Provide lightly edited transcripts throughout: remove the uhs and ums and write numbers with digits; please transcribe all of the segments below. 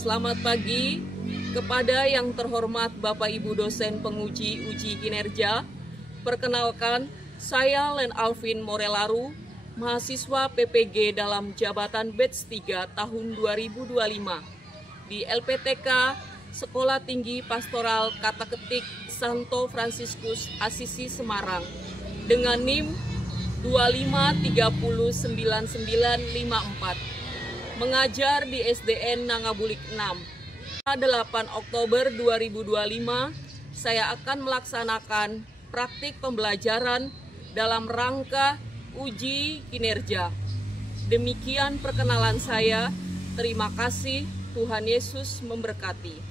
Selamat pagi kepada yang terhormat Bapak Ibu dosen penguji uji kinerja. Perkenalkan, saya Len Alvin Morelaru, mahasiswa PPG dalam jabatan Batch 3 tahun 2025 di LPTK Sekolah Tinggi Pastoral Kata Ketik Santo Fransiskus Asisi Semarang dengan NIM 25309954. Mengajar di SDN Nangabulik 6. 8 Oktober 2025, saya akan melaksanakan praktik pembelajaran dalam rangka uji kinerja. Demikian perkenalan saya. Terima kasih. Tuhan Yesus memberkati.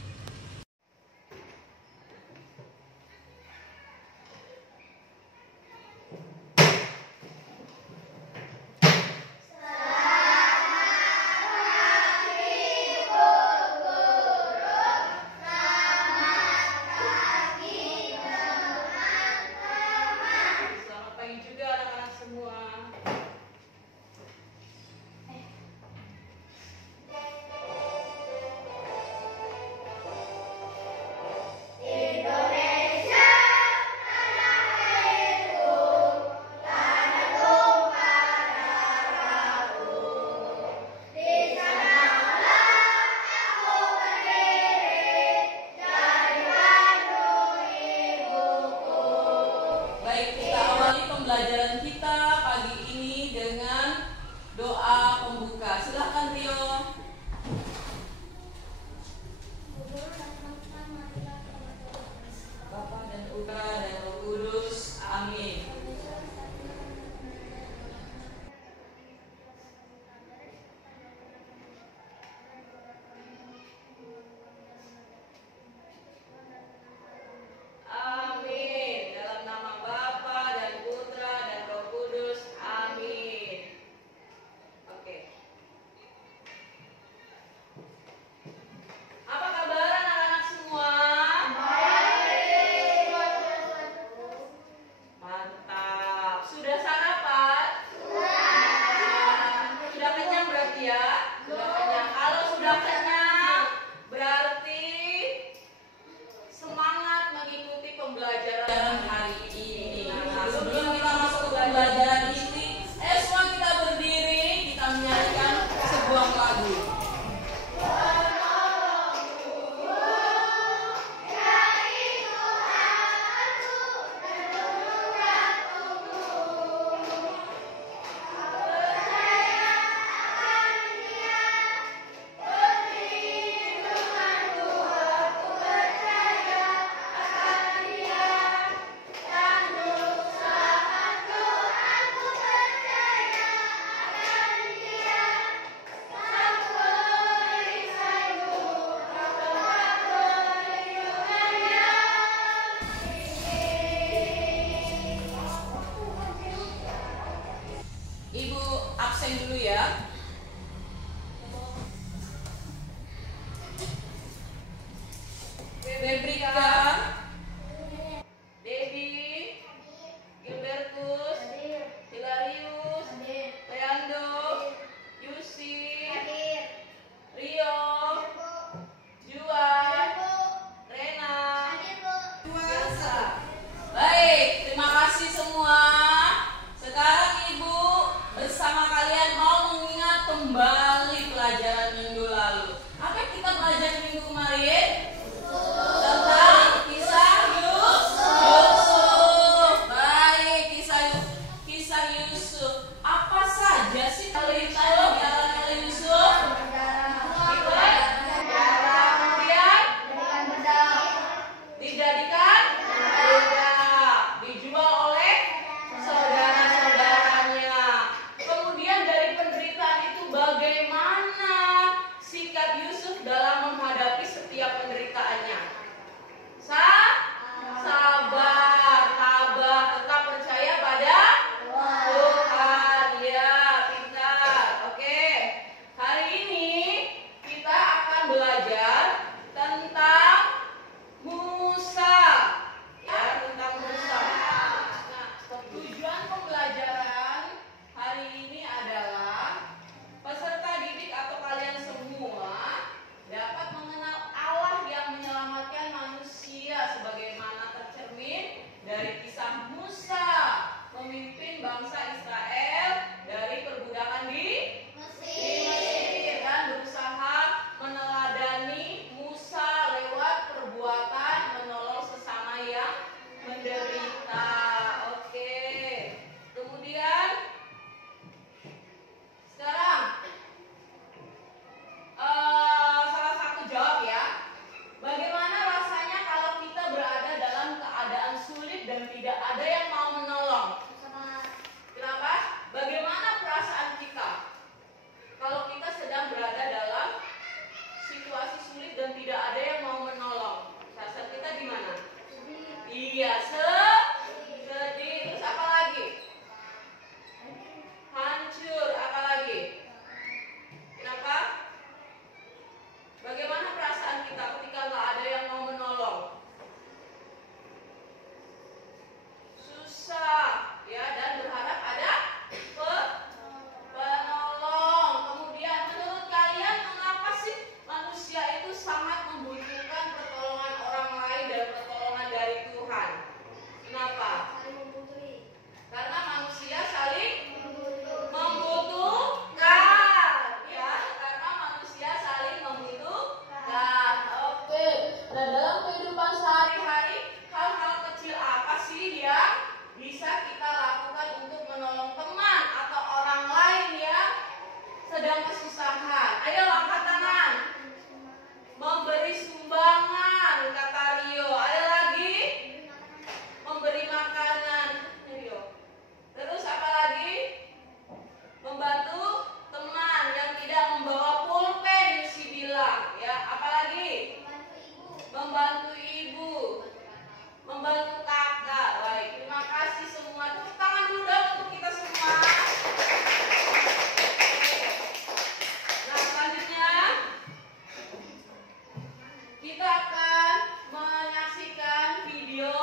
kita akan menyaksikan video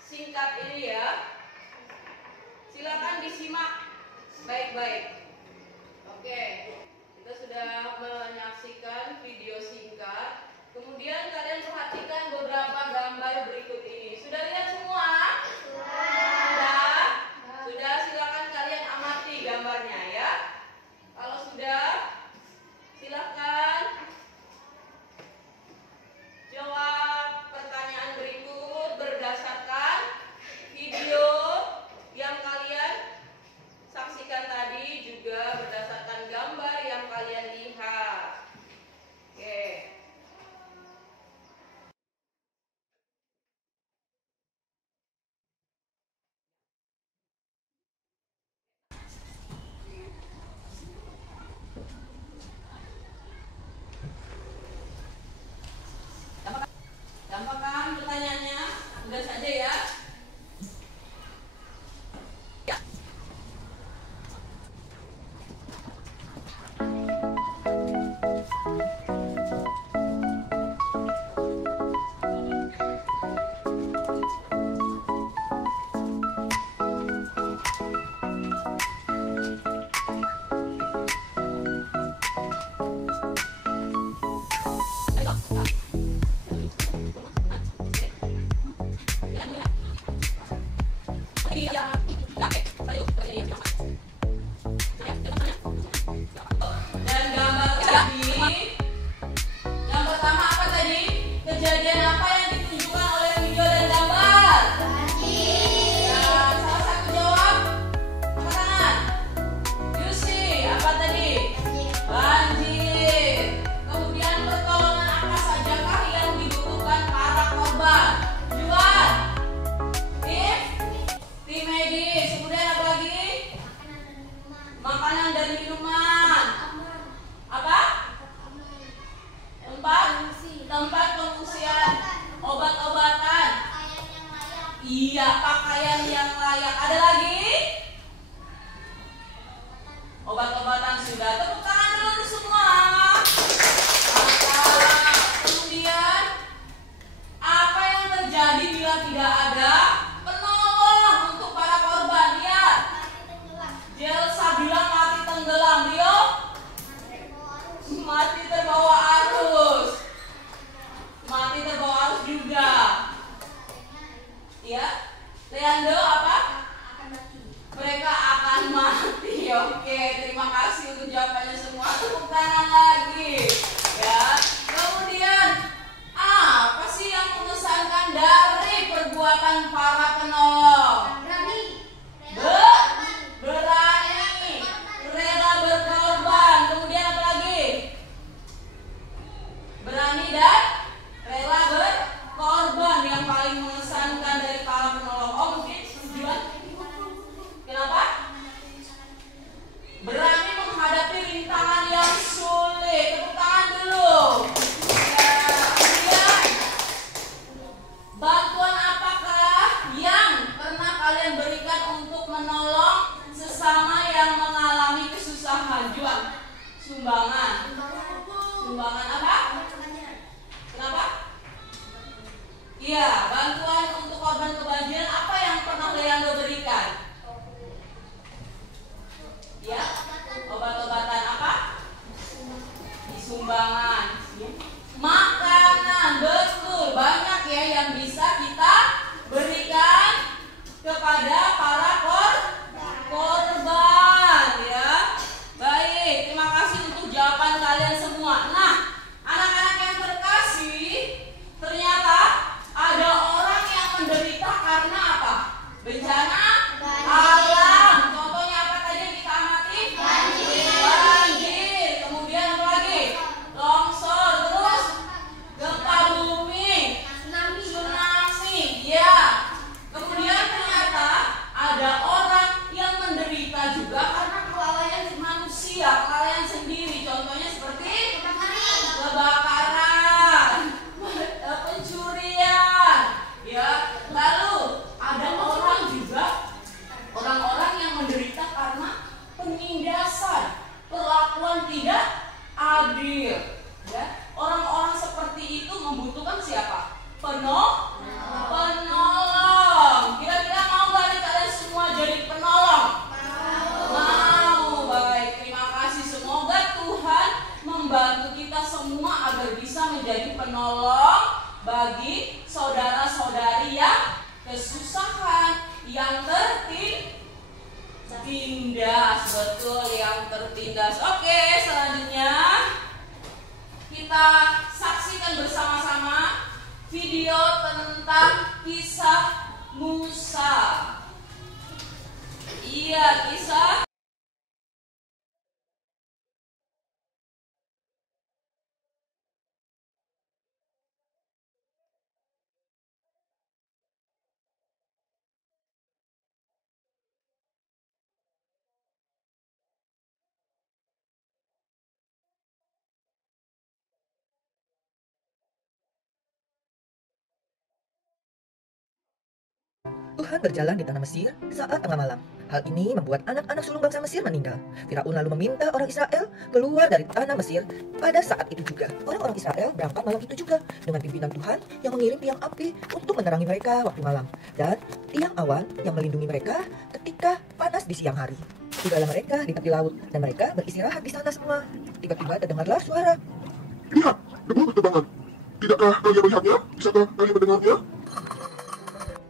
singkat ini ya. Silakan disimak baik-baik. Oke, kita sudah menyaksikan video singkat. Kemudian kalian perhatikan beberapa gambar berikut ini. Sudah lihat semua? Sudah? Sudah, silakan kalian amati gambarnya ya. Kalau sudah, silakan jawab pertanyaan berikut berdasarkan video yang kalian saksikan tadi, juga berdasarkan gambar yang kalian lihat. Oke. Gampang kan pertanyaannya? Mudah saja ya. Dan gambar tadi, yang pertama apa tadi? Kejadian apa yang ditunjukkan oleh video dan gambar? Ya, salah satu jawab. Angkat tangan. Yusi, apa tadi? Banjir. Kemudian pertolongan apa sajakah yang dibutuhkan para korban? Juan, tim medis. Kemudian apa lagi? Makanan dan minuman. Apa? Tempat pengungsian, obat-obatan. Iya, pakaian yang layak. Ada lagi? Obat-obatan sudah. Tepuk tangan dulu semua. Mantap. Kemudian apa yang terjadi bila tidak ada penolong untuk para korban? Lihat. Jelsa bilang mati tenggelam. Rio? Mati terbawa arus. Mati terbawa arus juga. Ya. Leandro apa? Mereka akan mati. Oke, terima kasih untuk jawabannya semua. Tepuk tangan lagi. Ya. Kemudian apa sih yang mengesankan dari perbuatan para penolong? Berani, rela berkorban. Kemudian apa lagi? Berani dan rela berkorban yang paling mengesankan dari para penolong. Oh, mungkin tujuan? Kenapa? Berani menghadapi rintangan yang sulit. Tepuk tangan penolong. Kira-kira mau nggak nih kalian semua jadi penolong? Mau. Baik, terima kasih. Semoga Tuhan membantu kita semua agar bisa menjadi penolong bagi saudara-saudari yang kesusahan, yang tertindas. Betul, yang tertindas. Oke, selanjutnya kita saksikan bersama-sama video tentang kisah Musa. Iya, kisah. Tuhan berjalan di tanah Mesir saat tengah malam. Hal ini membuat anak-anak sulung bangsa Mesir meninggal. Firaun lalu meminta orang Israel keluar dari tanah Mesir. Pada saat itu juga, orang-orang Israel berangkat malam itu juga dengan pimpinan Tuhan yang mengirim tiang api untuk menerangi mereka waktu malam, dan tiang awan yang melindungi mereka ketika panas di siang hari. Tinggallah mereka di tepi laut, dan mereka beristirahat di sana semua. Tiba-tiba terdengarlah suara. Lihat, debu berterbangan. Tidakkah kalian melihatnya? Bisakah kalian mendengarnya?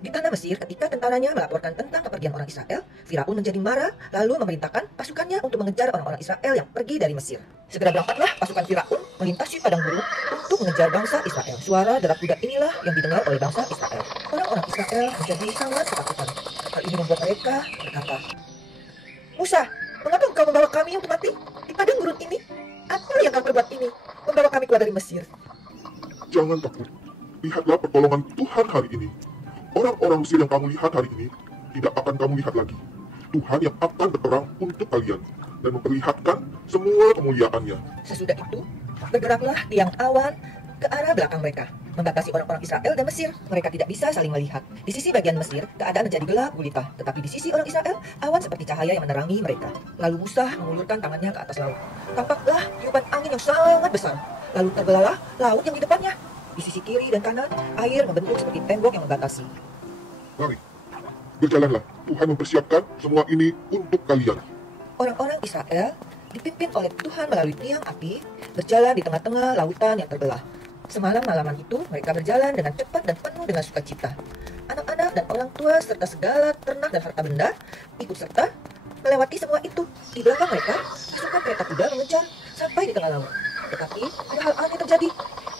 Di tanah Mesir, ketika tentaranya melaporkan tentang kepergian orang Israel, Firaun menjadi marah, lalu memerintahkan pasukannya untuk mengejar orang-orang Israel yang pergi dari Mesir. Segera berangkatlah pasukan Firaun melintasi padang gurun untuk mengejar bangsa Israel. Suara derap kuda inilah yang didengar oleh bangsa Israel. Orang-orang Israel menjadi sangat ketakutan. Hal ini membuat mereka berkata, "Musa, mengapa engkau membawa kami untuk mati di padang gurun ini? Apa yang kau perbuat ini, membawa kami keluar dari Mesir?" Jangan takut. Lihatlah pertolongan Tuhan hari ini. Orang-orang Mesir yang kamu lihat hari ini tidak akan kamu lihat lagi. Tuhan yang akan berperang untuk kalian dan memperlihatkan semua kemuliaannya. Sesudah itu, bergeraklah tiang awan ke arah belakang mereka, membatasi orang-orang Israel dan Mesir. Mereka tidak bisa saling melihat. Di sisi bagian Mesir, keadaan menjadi gelap gulita. Tetapi di sisi orang Israel, awan seperti cahaya yang menerangi mereka. Lalu Musa mengulurkan tangannya ke atas laut. Tampaklah tiupan angin yang sangat besar. Lalu terbelahlah laut yang di depannya. Di sisi kiri dan kanan, air membentuk seperti tembok yang membatasi. Mari, berjalanlah. Tuhan mempersiapkan semua ini untuk kalian. Orang-orang Israel dipimpin oleh Tuhan melalui tiang api, berjalan di tengah-tengah lautan yang terbelah. Semalam-malaman itu mereka berjalan dengan cepat dan penuh dengan sukacita. Anak-anak dan orang tua serta segala ternak dan harta benda ikut serta melewati semua itu. Di belakang mereka, pasukan kereta kuda mengejar sampai di tengah laut. Tetapi ada hal aneh terjadi.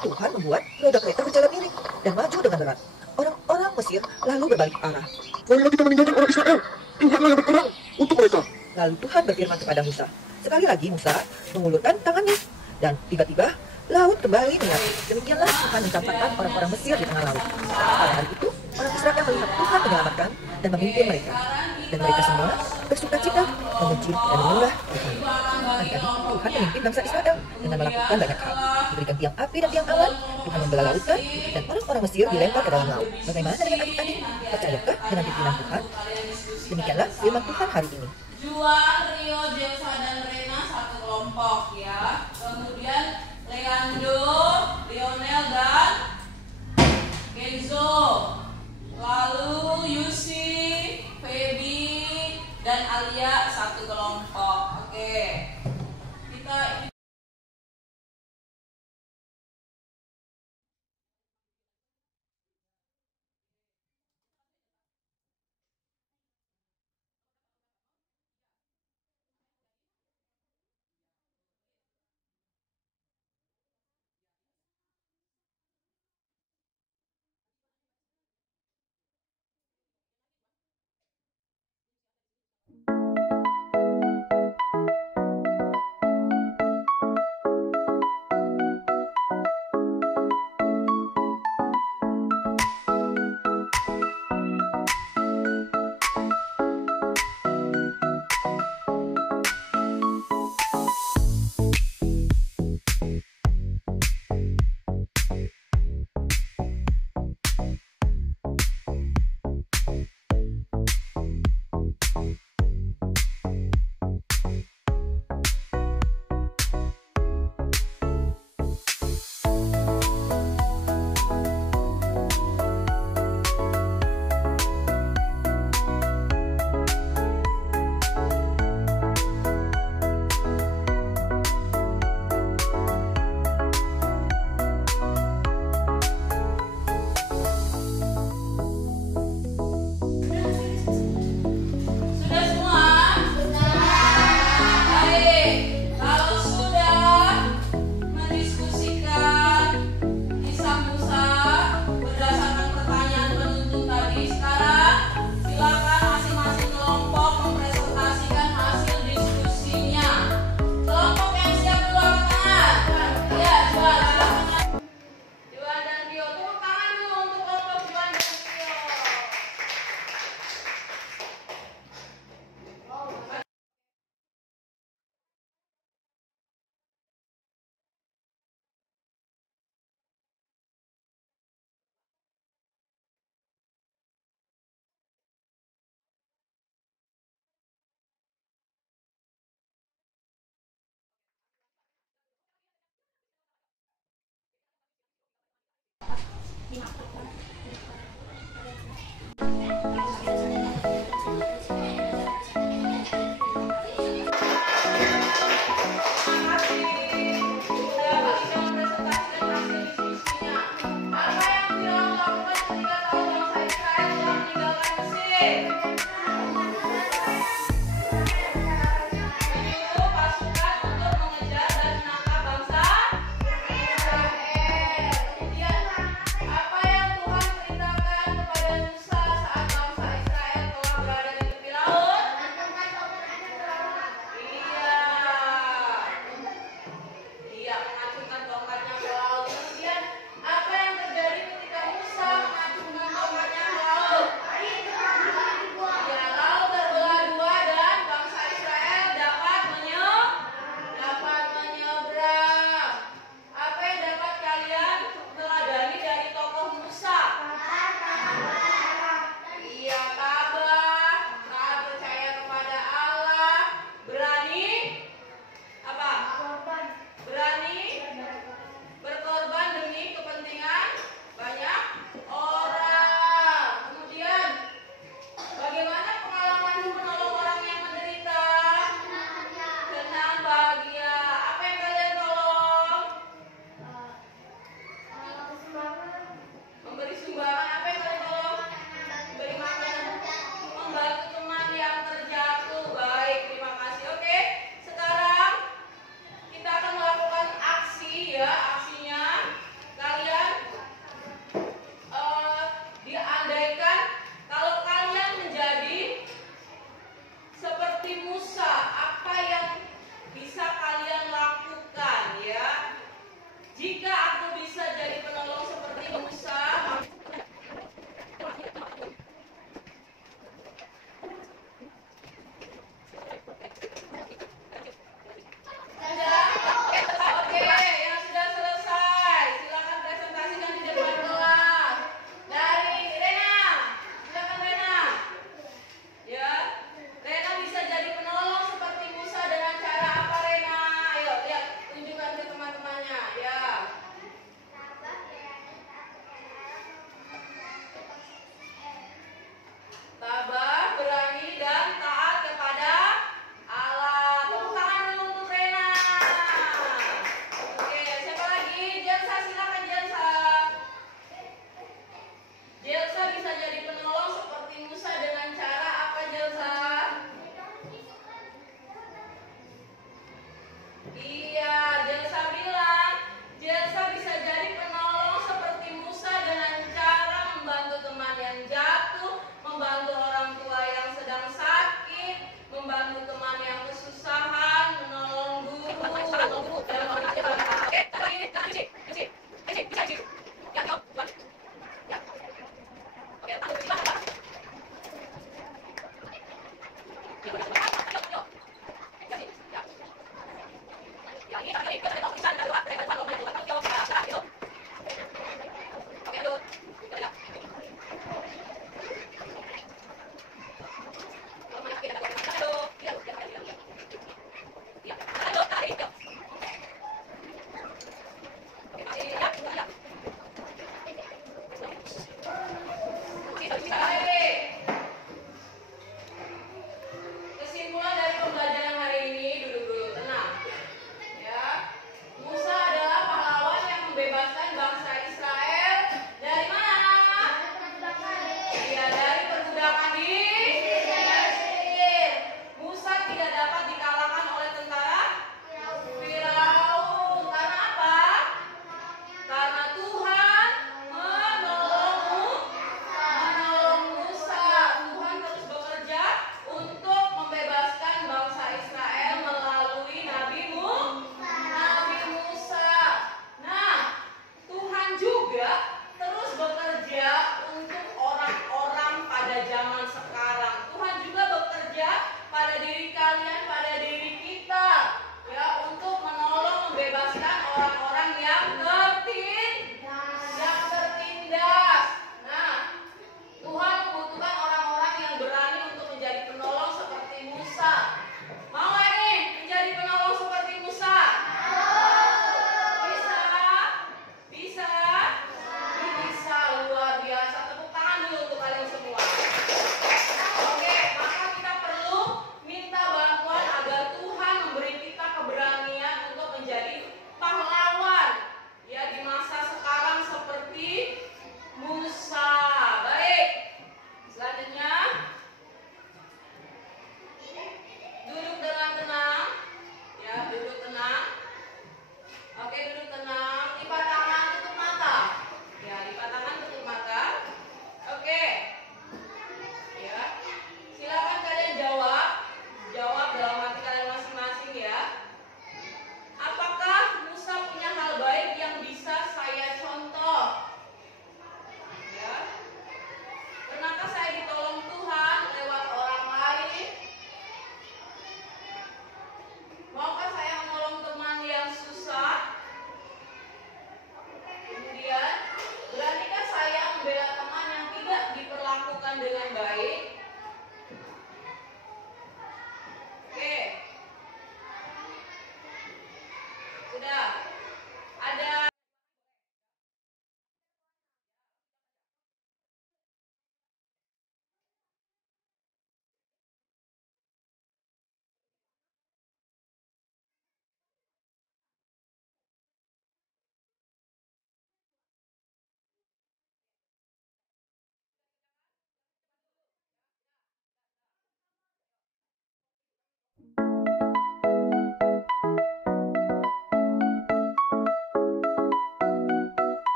Tuhan membuat roda kereta berjalan miring dan maju dengan berat. Orang-orang Mesir lalu berbalik arah. Marilah kita meninggalkan orang Israel. Tuhanlah yang berperang untuk mereka. Lalu Tuhan berfirman kepada Musa. Sekali lagi Musa mengulurkan tangannya, dan tiba-tiba laut kembali menyatu. Demikianlah Tuhan mencampakkan orang-orang Mesir di tengah laut. Pada hari itu, orang Israel melihat Tuhan menyelamatkan dan memimpin mereka. Dan mereka semua bersukacita, memuji dan mengulah Tuhan. Adik-adik, Tuhan memimpin bangsa Israel dengan melakukan banyak hal. Diberikan tiang api dan tiang awan, Tuhan membelah lautan, dan orang-orang Mesir dilempar ke dalam laut. Bagaimana dengan adik-adik? Percayakah dengan pimpinan Tuhan? Demikianlah firman Tuhan hari ini. Juan, Rio, Jesa, dan Rena satu kelompok ya. Kemudian Leandro, Lionel, dan Kenzo. Lalu Yusi, Feby, dan Alia satu kelompok. Oke. Kita